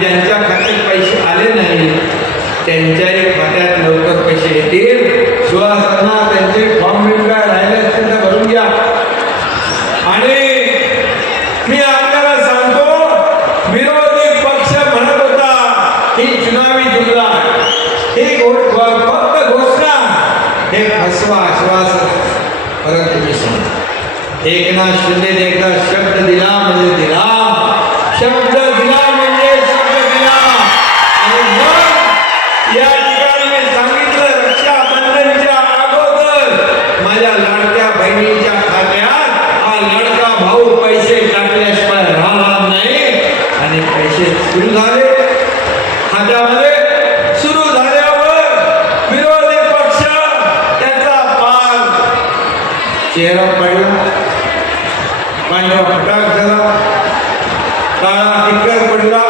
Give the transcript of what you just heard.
ज्यांच्या खात्यात पैसे आले नाही त्यांच्याही खात्यात लवकर पैसे येतील। सुहासांना त्यांचे फॉर्म बिल काय राहिले असतील तर भरून घ्या। आणि मी आपल्याला सांगतो, विरोधी पक्ष म्हणत होता ही चुनावी जुमला, ही फक्त घोषणा, हे फसवा आश्वासन। परंतु मी सांगतो, एकनाथ शिंदे एकदा शब्द दिला म्हणजे दिला, शब्द दिला म्हणजे शब्द दिला। आणि मग या ठिकाणी मी सांगितलं, रक्षाबंधनच्या अगोदर माझ्या लाडक्या बहिणीच्या खात्यात हा लाडका भाऊ पैसे टाकल्याशिवाय राहणार नाही। आणि पैसे सुरू झाले खात्यामध्ये, सुरू झाल्यावर विरोधी पक्ष त्याचा पार चेहरा पडला, पांढरा फटाक झाला, काळा टिक्कर पडला।